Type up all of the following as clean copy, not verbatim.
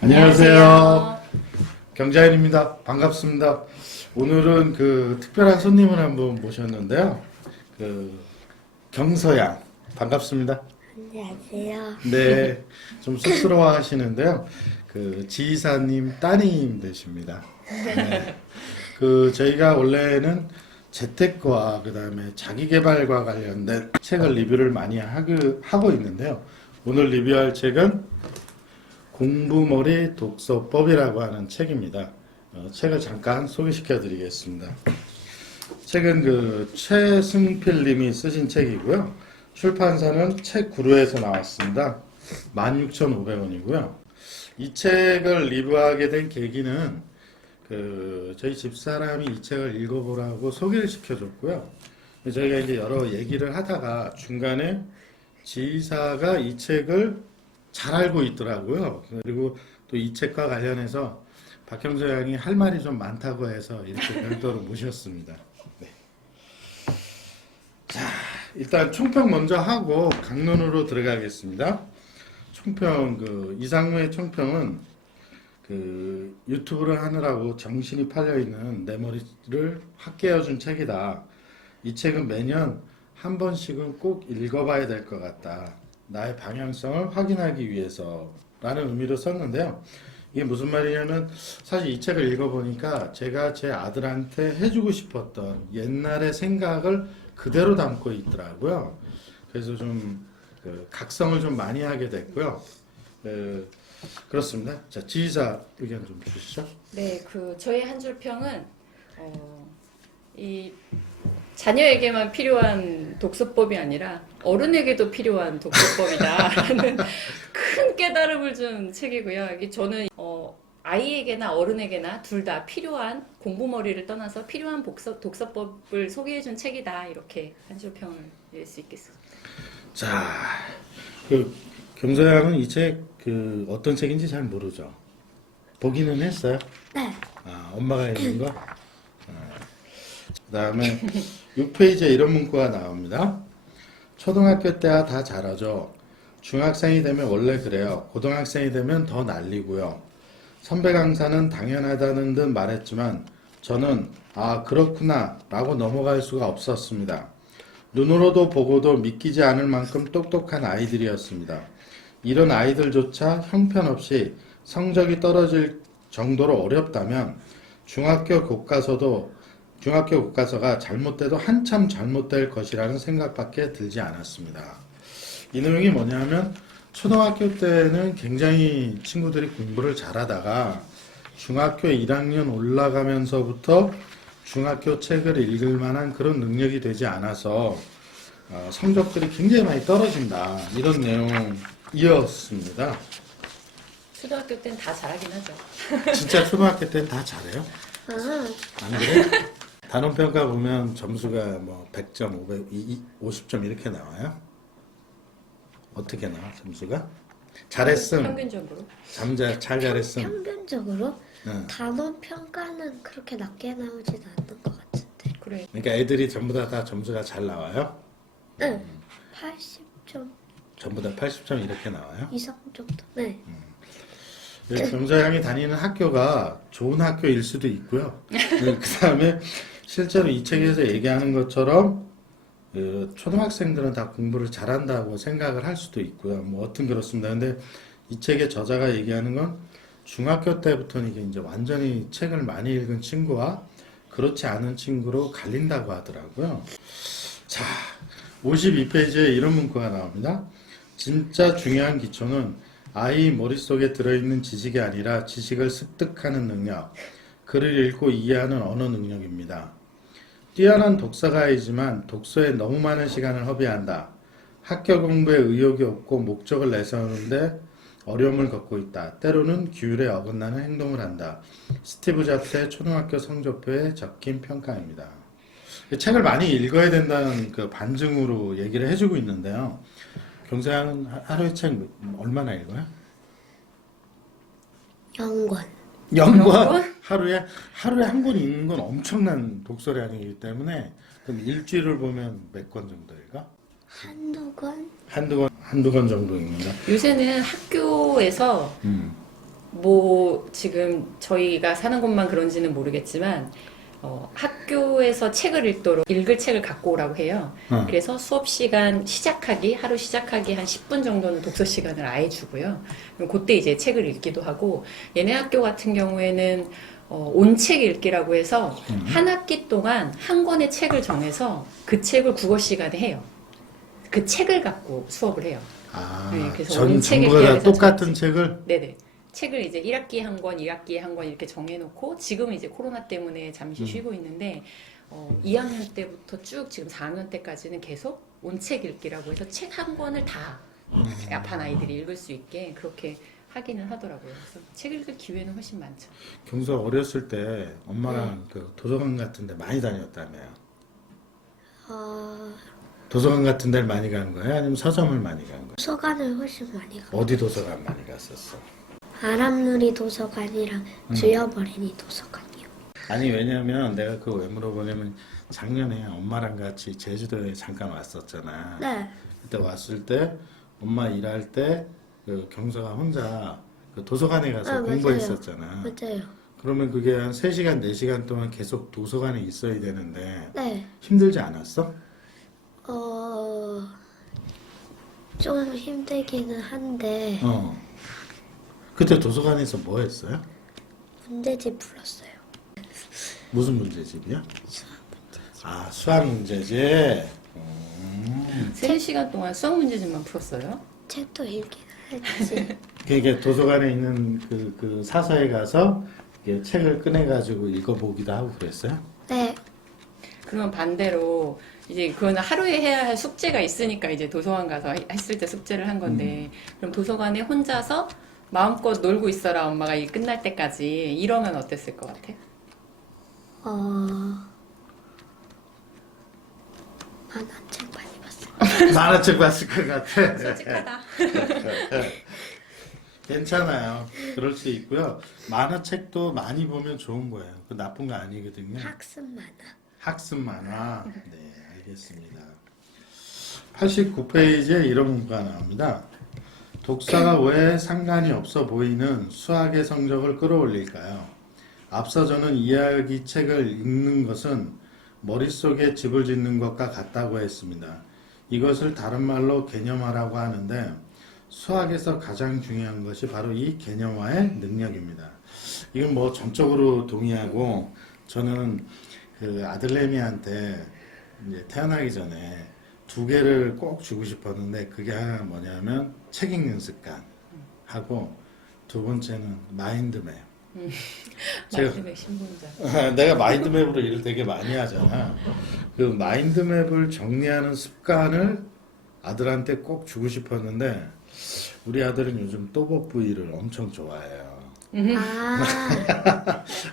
안녕하세요. 경자인입니다. 반갑습니다. 오늘은 특별한 손님을 한분 모셨는데요. 경서양 반갑습니다. 안녕하세요. 네, 좀 쑥스러워 하시는데요. 지이사님 따님 되십니다. 네. 저희가 원래는 재테크와 그다음에 자기계발과 관련된 책을 리뷰를 많이 하고 있는데요. 오늘 리뷰할 책은 공부머리 독서법이라고 하는 책입니다. 책을 잠깐 소개시켜 드리겠습니다. 책은 최승필 님이 쓰신 책이고요. 출판사는 책구루에서 나왔습니다. 16,500원이고요. 이 책을 리뷰하게 된 계기는 저희 집사람이 이 책을 읽어보라고 소개를 시켜줬고요. 저희가 이제 여러 얘기를 하다가 중간에 지이사가 이 책을 잘 알고 있더라고요. 그리고 또 이 책과 관련해서 박형서 양이 할 말이 좀 많다고 해서 이렇게 별도로 모셨습니다. 네. 자, 일단 총평 먼저 하고 강론으로 들어가겠습니다. 총평, 이상무의 총평은 유튜브를 하느라고 정신이 팔려있는 내 머리를 확 깨워준 책이다. 이 책은 매년 한 번씩은 꼭 읽어봐야 될 것 같다. 나의 방향성을 확인하기 위해서라는 의미로 썼는데요. 이게 무슨 말이냐면 사실 이 책을 읽어보니까 제가 제 아들한테 해주고 싶었던 옛날의 생각을 그대로 담고 있더라고요. 그래서 좀 각성을 좀 많이 하게 됐고요. 그렇습니다. 자, 지휘사 의견 좀 주시죠. 네, 저희 한 줄 평은 이 자녀에게만 필요한 독서법이 아니라 어른에게도 필요한 독서법이다라는 큰 깨달음을 준 책이고요. 이게 저는 아이에게나 어른에게나 둘 다 필요한 공부머리를 떠나서 필요한 독서법을 소개해준 책이다, 이렇게 한 줄 평을 낼 수 있겠습니다. 자, 경서양은 이 책 어떤 책인지 잘 모르죠. 보기는 했어요? 네. 아, 엄마가 읽은 거? 그 다음에 6페이지에 이런 문구가 나옵니다. 초등학교 때야 다 잘하죠. 중학생이 되면 원래 그래요. 고등학생이 되면 더 날리고요. 선배 강사는 당연하다는 듯 말했지만 저는 아 그렇구나 라고 넘어갈 수가 없었습니다. 눈으로도 보고도 믿기지 않을 만큼 똑똑한 아이들이었습니다. 이런 아이들조차 형편없이 성적이 떨어질 정도로 어렵다면 중학교 교과서가 잘못돼도 한참 잘못될 것이라는 생각밖에 들지 않았습니다. 이 내용이 뭐냐면 초등학교 때는 굉장히 친구들이 공부를 잘하다가 중학교 1학년 올라가면서부터 중학교 책을 읽을 만한 그런 능력이 되지 않아서 성적들이 굉장히 많이 떨어진다. 이런 내용이었습니다. 초등학교 때는 다 잘하긴 하죠. 진짜 초등학교 때는 다 잘해요? 안 그래? 단원평가 보면 점수가 100점, 50점 이렇게 나와요? 어떻게 나와, 점수가? 잘했음. 평균적으로. 잘 잘했음. 평균적으로 응. 단원 평가는 그렇게 낮게 나오진 않는 것 같은데. 그래. 그러니까 애들이 전부 다 점수가 잘 나와요? 네. 80점 전부 다 80점 이렇게 나와요? 이상 정도. 네. 경서양이 다니는 학교가 좋은 학교일 수도 있고요. 그 다음에 실제로 이 책에서 얘기하는 것처럼 초등학생들은 다 공부를 잘한다고 생각을 할 수도 있고요. 어떤 그렇습니다. 근데 이 책의 저자가 얘기하는 건 중학교 때부터는 이게 이제 완전히 책을 많이 읽은 친구와 그렇지 않은 친구로 갈린다고 하더라고요. 자, 52페이지에 이런 문구가 나옵니다. 진짜 중요한 기초는 아이 머릿속에 들어있는 지식이 아니라 지식을 습득하는 능력, 글을 읽고 이해하는 언어 능력입니다. 뛰어난 독서가이지만 독서에 너무 많은 시간을 허비한다. 학교 공부에 의욕이 없고 목적을 내세우는데 어려움을 겪고 있다. 때로는 규율에 어긋나는 행동을 한다. 스티브 잡스의 초등학교 성적표에 적힌 평가입니다. 책을 많이 읽어야 된다는 반증으로 얘기를 해주고 있는데요. 경서양은 하루에 책 얼마나 읽어요? 영권? 하루에 한 권 읽는 건 엄청난 독서량이기 때문에 그럼 일주일을 보면 몇 권 정도 읽어? 한두 권? 한두 권 정도 읽는다. 요새는 학교에서 뭐 지금 저희가 사는 곳만 그런지는 모르겠지만 학교에서 책을 읽도록 읽을 책을 갖고 오라고 해요. 그래서 수업 시간 하루 시작하기 한 10분 정도는 독서 시간을 아예 주고요. 그럼 그때 이제 책을 읽기도 하고, 얘네 학교 같은 경우에는 온책 읽기라고 해서 한 학기 동안 한 권의 책을 정해서 그 책을 국어 시간에 해요. 그 책을 갖고 수업을 해요. 아, 네, 그래서 전 온책 전부가 다 읽기라고 해서 똑같은 책을? 네네. 책을 이제 1학기에 한 권, 2학기에 한 권 이렇게 정해놓고, 지금은 이제 코로나 때문에 잠시 쉬고 있는데 2학년 때부터 쭉 지금 4학년 때까지는 계속 온책 읽기라고 해서 책 한 권을 다 반 아이들이 읽을 수 있게 그렇게 하기는 하더라고요. 그래서 책 읽을 기회는 훨씬 많죠. 경서 어렸을 때 엄마랑 그 도서관 같은 데 많이 다녔다며요. 도서관 같은 데를 많이 간 거예요? 아니면 서점을 많이 간 거예요? 도서관을 훨씬 많이 가. 어디 도서관 많이 갔었어? 아람누리 도서관이랑 주여버린이 도서관이요. 아니 왜냐면 내가 그거 왜 물어보냐면 작년에 엄마랑 같이 제주도에 잠깐 왔었잖아. 네. 그때 왔을 때 엄마 일할 때 그 경서가 혼자 그 도서관에 가서 맞아요. 공부했었잖아. 맞아요. 그러면 그게 한 3시간, 4시간 동안 계속 도서관에 있어야 되는데 네. 힘들지 않았어? 좀 힘들기는 한데 그때 도서관에서 뭐 했어요? 문제집 풀었어요. 무슨 문제집이야? 수학 문제집. 아, 수학 문제집. 3시간 동안 수학 문제집만 풀었어요? 책도 읽긴 했지. 그게 도서관에 있는 그 사서에 가서 이렇게 책을 꺼내가지고 읽어보기도 하고 그랬어요? 네. 그러면 반대로 이제 그거는 하루에 해야 할 숙제가 있으니까 이제 도서관 가서 했을 때 숙제를 한 건데, 그럼 도서관에 혼자서 마음껏 놀고 있어라 엄마가 일 끝날 때까지 이러면 어땠을 것 같아? 만화책 많이 봤어요. 만화책 봤을 것 같아. 솔직하다. 괜찮아요. 그럴 수 있고요. 만화책도 많이 보면 좋은 거예요. 그 나쁜 거 아니거든요. 학습 만화. 학습 만화. 네, 알겠습니다. 89페이지에 이런 문구가 나옵니다. 독사가 왜 상관이 없어 보이는 수학의 성적을 끌어올릴까요? 앞서 저는 이야기 책을 읽는 것은 머릿속에 집을 짓는 것과 같다고 했습니다. 이것을 다른 말로 개념화라고 하는데 수학에서 가장 중요한 것이 바로 이 개념화의 능력입니다. 이건 뭐 전적으로 동의하고, 저는 그 아들내미한테 이제 태어나기 전에 2개를 꼭 주고 싶었는데, 그게 하나 뭐냐면 책 읽는 습관 하고, 2번째는 마인드맵. 마인드맵 신분자. 내가 마인드맵으로 일을 되게 많이 하잖아. 그 마인드맵을 정리하는 습관을 아들한테 꼭 주고 싶었는데, 우리 아들은 요즘 또봇부이를 엄청 좋아해요.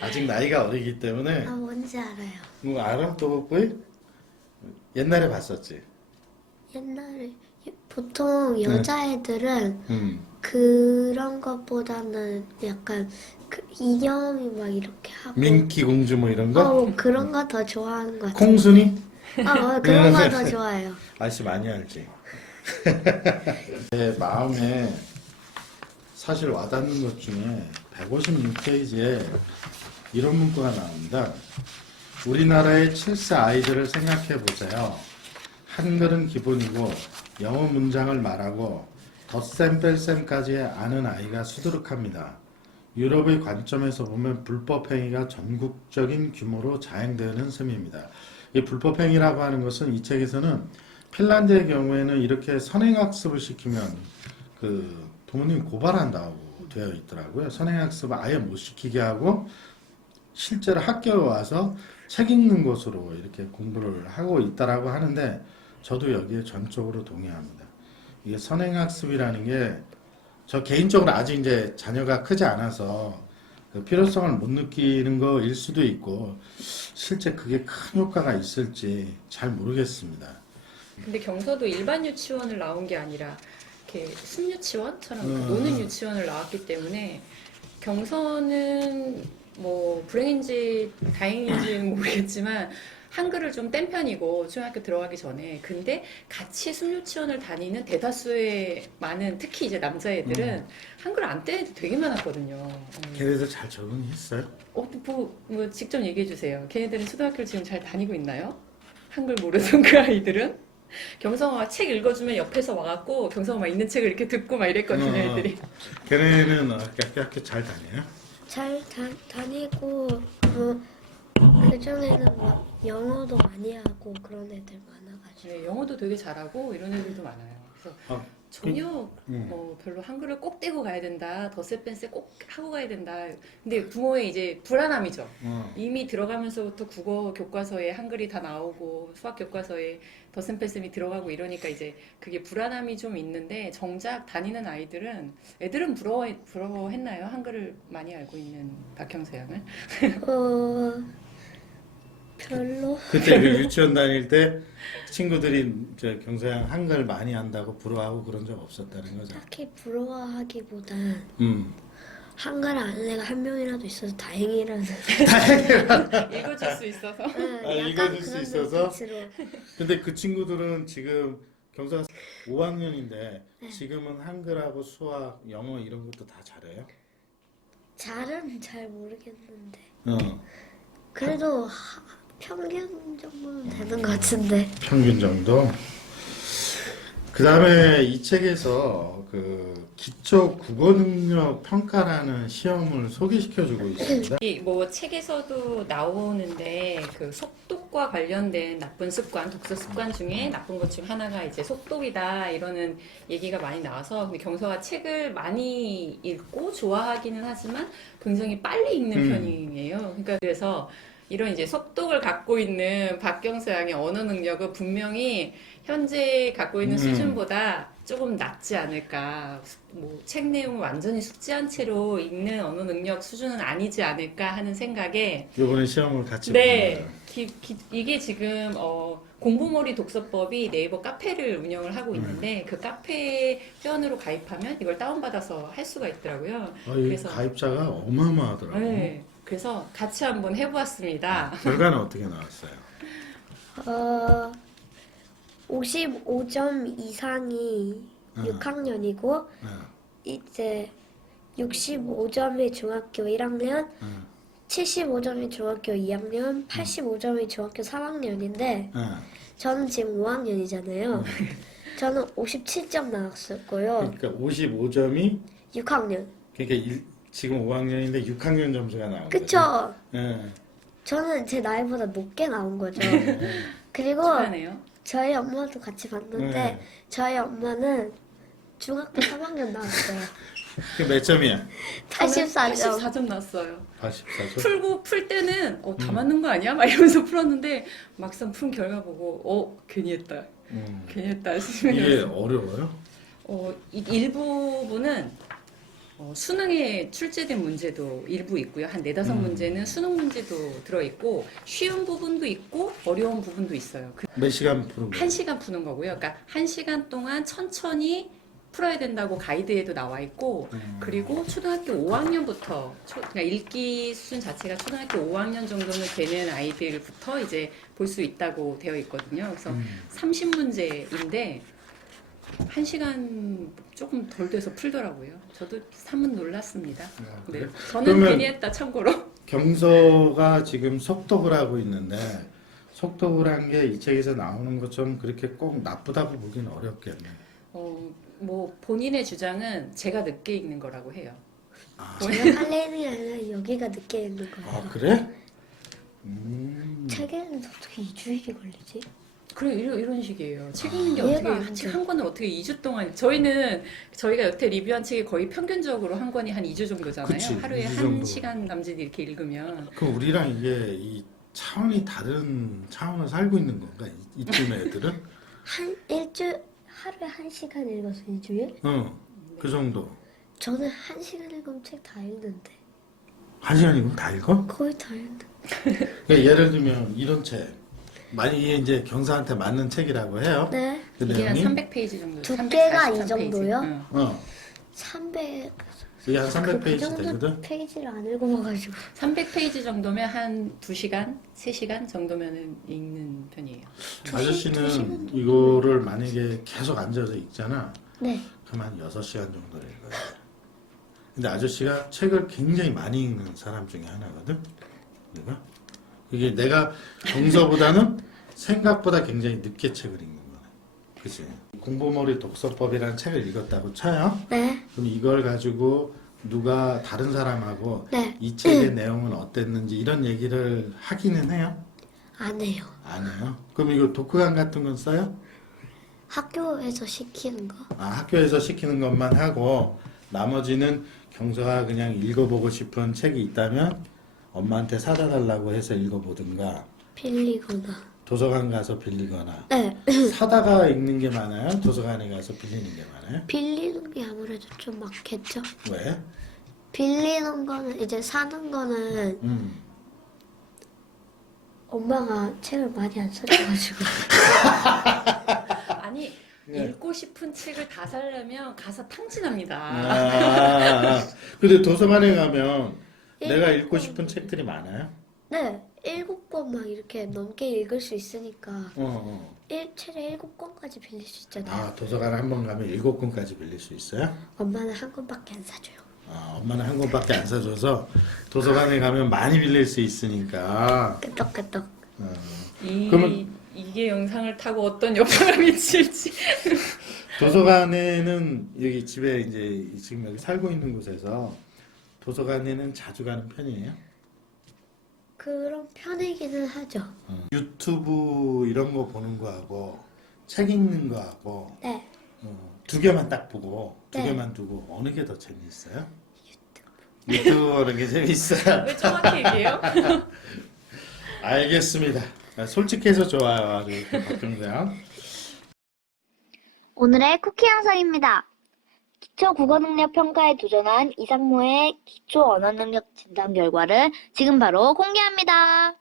아직 나이가 어리기 때문에. 뭔지 알아요. 뭐 알아? 또봇부이? 옛날에 봤었지. 옛날에 보통 여자애들은 그런 것보다는 약간 그 인형이 막 이렇게 하고 민키 공주 뭐 이런 거? 그런 거 더 좋아하는 것 같아요. 콩순이? 그런 거 더 좋아해요. 아저씨 많이 알지. 제 마음에 사실 와닿는 것 중에 156페이지에 이런 문구가 나옵니다. 우리나라의 7세 아이들을 생각해 보세요. 한글은 기본이고 영어 문장을 말하고 덧셈 뺄셈까지 아는 아이가 수두룩합니다. 유럽의 관점에서 보면 불법행위가 전국적인 규모로 자행되는 셈입니다. 이 불법행위라고 하는 것은 이 책에서는 핀란드의 경우에는 이렇게 선행학습을 시키면 그 부모님 고발한다고 되어 있더라고요. 선행학습을 아예 못 시키게 하고 실제로 학교에 와서 책 읽는 것으로 이렇게 공부를 하고 있다라고 하는데, 저도 여기에 전적으로 동의합니다. 이게 선행학습이라는 게 저 개인적으로 아직 이제 자녀가 크지 않아서 그 필요성을 못 느끼는 거일 수도 있고, 실제 그게 큰 효과가 있을지 잘 모르겠습니다. 근데 경서도 일반 유치원을 나온 게 아니라 이렇게 순유치원처럼 노는 유치원을 나왔기 때문에, 경서는 뭐 불행인지 다행인지는 모르겠지만 한글을 좀 뗀 편이고 초등학교 들어가기 전에. 근데 같이 순유치원을 다니는 대다수의 많은 특히 이제 남자애들은 한글 안 뗀 애들 되게 많았거든요. 걔네들 잘 적응했어요? 뭐 직접 얘기해 주세요. 걔네들은 초등학교를 지금 잘 다니고 있나요? 한글 모르던 그 아이들은? 경성아 책 읽어주면 옆에서 와갖고 경성아 막 있는 책을 이렇게 듣고 막 이랬거든요, 애들이. 걔네는 학교 잘 다녀요? 잘 다니고 그중에는 막 영어도 많이 하고 그런 애들 많아가지고. 네, 영어도 되게 잘하고 이런 애들도 많아요. 그래서 아, 전혀 별로 한글을 꼭 떼고 가야 된다, 덧셈 뺀셈 꼭 하고 가야 된다. 근데 부모의 이제 불안함이죠. 이미 들어가면서부터 국어 교과서에 한글이 다 나오고 수학 교과서에 덧셈 뺀셈이 들어가고 이러니까 이제 그게 불안함이 좀 있는데 정작 다니는 애들은 부러워했나요? 한글을 많이 알고 있는 박형서 양을? 별로. 그때 그 유치원 다닐 때 친구들이 저 경서양 한글 많이 한다고 부러워하고 그런 적 없었다는 거죠. 딱히 부러워하기보단 음. 한글 아는 애가 한 명이라도 있어서 다행이라는. 읽어줄 수 있어서. 읽어줄 수 있어서? 눈빛으로. 근데 그 친구들은 지금 경서가 5학년인데 지금은 한글하고 수학, 영어 이런 것도 다 잘해요? 잘은 잘 모르겠는데 어. 그래도 평균 정도는 되는 것 같은데. 평균 정도. 그 다음에 이 책에서 그 기초 국어 능력 평가라는 시험을 소개시켜주고 있습니다. 뭐 책에서도 나오는데 그 속독과 관련된 나쁜 습관, 독서 습관 중에 나쁜 것 중 하나가 이제 속독이다 이러는 얘기가 많이 나와서 근데 경서가 책을 많이 읽고 좋아하기는 하지만 굉장히 빨리 읽는 편이에요. 그러니까 그래서 이런 이제 속독을 갖고 있는 박경서 양의 언어 능력은 분명히 현재 갖고 있는 수준보다 조금 낮지 않을까. 뭐 책 내용을 완전히 숙지한 채로 읽는 언어 능력 수준은 아니지 않을까 하는 생각에 이번에 시험을 같이 네, 이게 지금 공부머리 독서법이 네이버 카페를 운영을 하고 있는데 그 카페 회원으로 가입하면 이걸 다운받아서 할 수가 있더라고요. 그래서 가입자가 어마어마하더라고요. 네, 그래서 같이 한번 해보았습니다. 결과는 어떻게 나왔어요? 55점 이상이 6학년이고 이제 65점이 중학교 1학년, 75점이 중학교 2학년, 85점이 중학교 3학년인데 저는 지금 5학년이잖아요. 저는 57점 나왔었고요. 그러니까 55점이 6학년. 그러니까 지금 5학년인데 6학년 점수가 나온 거죠. 그쵸? 네. 저는 제 나이보다 높게 나온 거죠. 그리고 축하하네요. 저희 엄마도 같이 봤는데 저희 엄마는 중학교 3학년 나왔어요. 그 몇 점이야? 84점. 84점 났어요. 84점? 풀 때는 다 맞는 거 아니야? 막 이러면서 풀었는데 막상 푼 결과 보고 괜히 했다. 괜히 했다 싶으면 이게 어려워요? 일부분은 수능에 출제된 문제도 일부 있고요. 한 4-5 문제는 수능 문제도 들어있고 쉬운 부분도 있고 어려운 부분도 있어요. 몇 시간 푸는 거예요? 1시간 푸는 거고요. 그러니까 1시간 동안 천천히 풀어야 된다고 가이드에도 나와 있고 그리고 초등학교 5학년부터 그러니까 읽기 수준 자체가 초등학교 5학년 정도는 되는 아이들부터 이제 볼 수 있다고 되어 있거든요. 그래서 30문제인데 1시간 조금 덜 돼서 풀더라고요. 저도 한번 놀랐습니다. 네. 그래요? 저는 그러면 괜히 했다 참고로. 경서가 지금 속독을 하고 있는데 속독을 한 게 이 책에서 나오는 것처럼 그렇게 꼭 나쁘다고 보기는 어렵겠네요. 뭐 본인의 주장은 제가 늦게 읽는 거라고 해요. 제가 빨리 읽는 게 아니라 여기가 늦게 읽는 거예요. 아 그래? 책에는 어떻게 2주일이 걸리지? 그래 이런 식이에요. 책 읽는 게 이해가 어떻게 안 책 돼. 한 권을 어떻게 2주 동안 저희가 여태 리뷰한 책이 거의 평균적으로 한 권이 한 2주 정도잖아요. 그치, 하루에 2주 1시간 남짓 이렇게 읽으면 그럼 우리랑 이게 이 차원이 다른 차원을 살고 있는 건가? 이쯤 애들은? 하루에 1시간 읽어서 2주일? 그 정도. 저는 1시간 읽으면 책 다 읽는데. 1시간이면 다 읽어? 거의 다 읽는데. 그러니까 예를 들면 이런 책. 만약에 이제 경사한테 맞는 책이라고 해요. 네. 그 이게 한 내용이 300페이지 정도. 두께가 이 343 페이지. 정도요? 응. 300, 이게 한 300페이지 정도 되거든? 페이지를 안 읽어봐가지고. 300페이지 정도면 한 2시간, 3시간 정도면 읽는 편이에요. 아저씨는 이거를 만약에 계속 앉아서 읽잖아. 네. 그럼 한 6시간 정도를 읽어야 돼. 근데 아저씨가 책을 굉장히 많이 읽는 사람 중에 하나거든? 내가? 이게 내가 정서보다는 생각보다 굉장히 늦게 책을 읽는 거네. 그치? 공부머리 독서법이라는 책을 읽었다고 쳐요? 네. 그럼 이걸 가지고 누가 다른 사람하고 네. 이 책의 내용은 어땠는지 이런 얘기를 하기는 해요? 안 해요. 안 해요? 그럼 이거 독후감 같은 건 써요? 학교에서 시키는 거. 아, 학교에서 시키는 것만 하고 나머지는 경서가 그냥 읽어보고 싶은 책이 있다면 엄마한테 사다 달라고 해서 읽어보든가 빌리거나. 도서관 가서 빌리거나 네. 사다가 읽는 게 많아요? 도서관에 가서 빌리는 게 많아요? 빌리는 게 아무래도 좀 많겠죠? 왜? 빌리는 거는 이제 사는 거는 엄마가 책을 많이 안 사줘가지고. 아니, 네. 읽고 싶은 책을 다 사려면 가서 탕진합니다. 근데 도서관에 가면 내가 읽고 읽고 싶은 책들이 많아요? 네. 7권 막 이렇게 넘게 읽을 수 있으니까 어. 최대 7권까지 빌릴 수 있잖아요. 아, 도서관에 한 번 가면 7권까지 빌릴 수 있어요? 엄마는 한 권밖에 안 사줘요. 아, 엄마는 한 권밖에 안 사줘서 도서관에 가면 많이 빌릴 수 있으니까. 끄떡끄떡. 어. 이, 이게 영상을 타고 어떤 여파가 미칠지. 도서관에는 여기 집에 이제 지금 여기 살고 있는 곳에서 도서관에는 자주 가는 편이에요? 그런 편이기는 하죠. 유튜브 이런 거 보는 거하고 책 읽는 거하고 네. 두 개만 딱 보고 두 네. 개만 두고 어느 게 더 재미있어요? 유튜브 보는 게 재미있어요. 왜 정확히 얘기해요? 알겠습니다. 솔직해서 좋아요. 아주 박경장. 오늘의 쿠키 영상입니다. 기초 국어능력 평가에 도전한 이상무의 기초 언어능력 진단 결과를 지금 바로 공개합니다.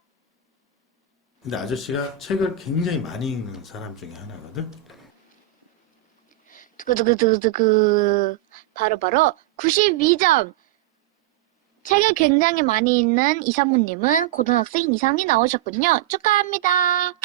근데 아저씨가 책을 굉장히 많이 읽는 사람 중에 하나거든? 두구두구두구두구 바로 92점. 책을 굉장히 많이 읽는 이상무님은 고등학생 이상이 나오셨군요. 축하합니다.